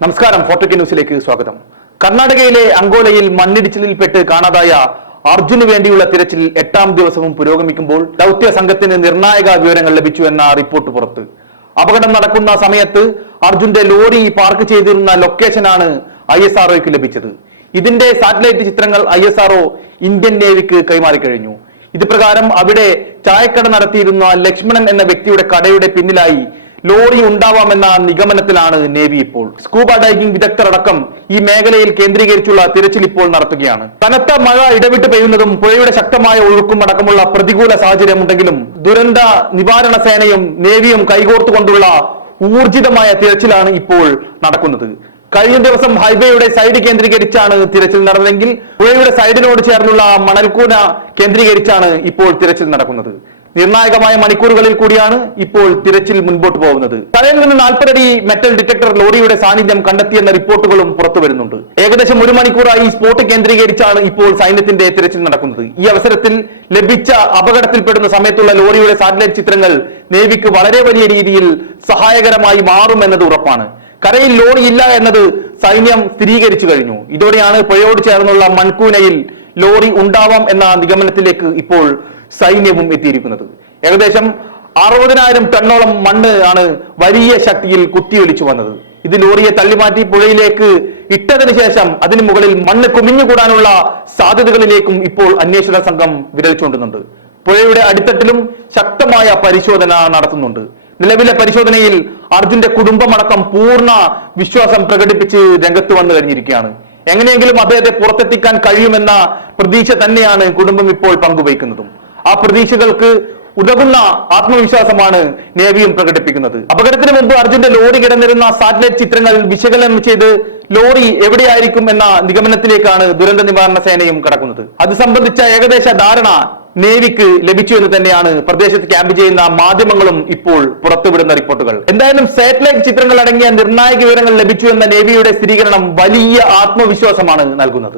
നമസ്കാരം ഫോർട്ടിക് ന്യൂസിലേക്ക് സ്വാഗതം. കർണാടകയിലെ അങ്കോലയിൽ മണ്ണിടിച്ചിലിൽപ്പെട്ട് കാണാതായ അർജുന് വേണ്ടിയുള്ള തിരച്ചിൽ എട്ടാം ദിവസവും പുരോഗമിക്കുമ്പോൾ ദൗത്യ സംഘത്തിന് നിർണായക വിവരങ്ങൾ ലഭിച്ചു എന്ന റിപ്പോർട്ട് പുറത്ത്. അപകടം നടക്കുന്ന സമയത്ത് അർജുന്റെ ലോറി പാർക്ക് ചെയ്തിരുന്ന ലൊക്കേഷനാണ് ഐ എസ് ആർഒയ്ക്ക് ലഭിച്ചത്. ഇതിന്റെ സാറ്റലൈറ്റ് ചിത്രങ്ങൾ I S R O Indian നേവിക്ക് കൈമാറി കഴിഞ്ഞു. ഇത് പ്രകാരം അവിടെ ചായക്കട നടത്തിയിരുന്ന ലക്ഷ്മണൻ എന്ന വ്യക്തിയുടെ കടയുടെ പിന്നിലായി ലോറി ഉണ്ടാവാമെന്ന നിഗമനത്തിലാണ് നേവി ഇപ്പോൾ. സ്കൂബ ഡൈവിംഗ് വിദഗ്ധരടക്കം ഈ മേഖലയിൽ കേന്ദ്രീകരിച്ചുള്ള തിരച്ചിൽ ഇപ്പോൾ നടത്തുകയാണ്. കനത്ത മഴ ഇടവിട്ട് പെയ്യുന്നതും പുഴയുടെ ശക്തമായ ഒഴുക്കും അടക്കമുള്ള പ്രതികൂല സാഹചര്യമുണ്ടെങ്കിലും ദുരന്ത നിവാരണ സേനയും നേവിയും കൈകോർത്തുകൊണ്ടുള്ള ഊർജിതമായ തിരച്ചിലാണ് ഇപ്പോൾ നടക്കുന്നത്. കഴിഞ്ഞ ദിവസം ഹൈവേയുടെ സൈഡ് കേന്ദ്രീകരിച്ചാണ് തിരച്ചിൽ നടന്നതെങ്കിൽ പുഴയുടെ സൈഡിനോട് ചേർന്നുള്ള മണൽക്കൂന കേന്ദ്രീകരിച്ചാണ് ഇപ്പോൾ തിരച്ചിൽ നടക്കുന്നത്. നിർണായകമായ മണിക്കൂറുകളിൽ കൂടിയാണ് ഇപ്പോൾ തിരച്ചിൽ മുൻപോട്ട് പോകുന്നത്. കരയിൽ നിന്ന് നാൽപ്പതടി മെറ്റൽ ഡിറ്റക്ടർ ലോറിയുടെ സാന്നിധ്യം കണ്ടെത്തിയെന്ന റിപ്പോർട്ടുകളും പുറത്തു വരുന്നുണ്ട്. ഏകദേശം ഒരു മണിക്കൂറായി സ്പോട്ട് കേന്ദ്രീകരിച്ചാണ് ഇപ്പോൾ സൈന്യത്തിന്റെ തിരച്ചിൽ നടക്കുന്നത്. ഈ അവസരത്തിൽ ലഭിച്ച അപകടത്തിൽപ്പെടുന്ന സമയത്തുള്ള ലോറിയുടെ സാറ്റലൈറ്റ് ചിത്രങ്ങൾ നേവിക്ക് വളരെ വലിയ രീതിയിൽ സഹായകരമായി മാറുമെന്നത് ഉറപ്പാണ്. കരയിൽ ലോറി ഇല്ല എന്നത് സൈന്യം സ്ഥിരീകരിച്ചു കഴിഞ്ഞു. ഇതോടെയാണ് പുഴയോട് ചേർന്നുള്ള മൺകൂനയിൽ ലോറി ഉണ്ടാവാം എന്ന നിഗമനത്തിലേക്ക് ഇപ്പോൾ സൈന്യവും എത്തിയിരിക്കുന്നത്. ഏകദേശം അറുപതിനായിരം ടണ്ണോളം മണ്ണ് ആണ് വലിയ ശക്തിയിൽ കുത്തിയൊലിച്ചു വന്നത്. ഇത് ലോറിയെ തള്ളിമാറ്റി പുഴയിലേക്ക് ഇട്ടതിനു ശേഷം അതിനു മുകളിൽ മണ്ണ് കുമിഞ്ഞുകൂടാനുള്ള സാധ്യതകളിലേക്കും ഇപ്പോൾ അന്വേഷണ സംഘം വിരൽ ചൂണ്ടുന്നുണ്ട് പുഴയുടെ അടിത്തട്ടിലും ശക്തമായ പരിശോധന നടത്തുന്നുണ്ട്. നിലവിലെ പരിശോധനയിൽ അർജുന്റെ കുടുംബമടക്കം പൂർണ വിശ്വാസം പ്രകടിപ്പിച്ച് രംഗത്ത് വന്നു കഴിഞ്ഞിരിക്കുകയാണ്. എങ്ങനെയെങ്കിലും അദ്ദേഹത്തെ പുറത്തെത്തിക്കാൻ കഴിയുമെന്ന പ്രതീക്ഷ തന്നെയാണ് കുടുംബം ഇപ്പോൾ പങ്കുവയ്ക്കുന്നതും. ആ പ്രതീക്ഷകൾക്ക് ഉതകുന്ന ആത്മവിശ്വാസമാണ് നേവിയും പ്രകടിപ്പിക്കുന്നത്. അപകടത്തിന് മുമ്പ് അർജുന്റെ ലോറി കിടന്നിരുന്ന സാറ്റലൈറ്റ് ചിത്രങ്ങൾ വിശകലനം ചെയ്ത് ലോറി എവിടെയായിരിക്കും എന്ന നിഗമനത്തിലേക്കാണ് ദുരന്ത നിവാരണ സേനയും കടക്കുന്നത്. അത് സംബന്ധിച്ച ഏകദേശ ധാരണ നേവിക്ക് ലഭിച്ചു എന്ന് തന്നെയാണ് പ്രദേശത്ത് ക്യാമ്പ് ചെയ്യുന്ന മാധ്യമങ്ങളും ഇപ്പോൾ പുറത്തുവിടുന്ന റിപ്പോർട്ടുകൾ. എന്തായാലും സാറ്റലൈറ്റ് ചിത്രങ്ങൾ അടങ്ങിയ നിർണായക വിവരങ്ങൾ ലഭിച്ചു എന്ന നേവിയുടെ സ്ഥിരീകരണം വലിയ ആത്മവിശ്വാസമാണ് നൽകുന്നത്.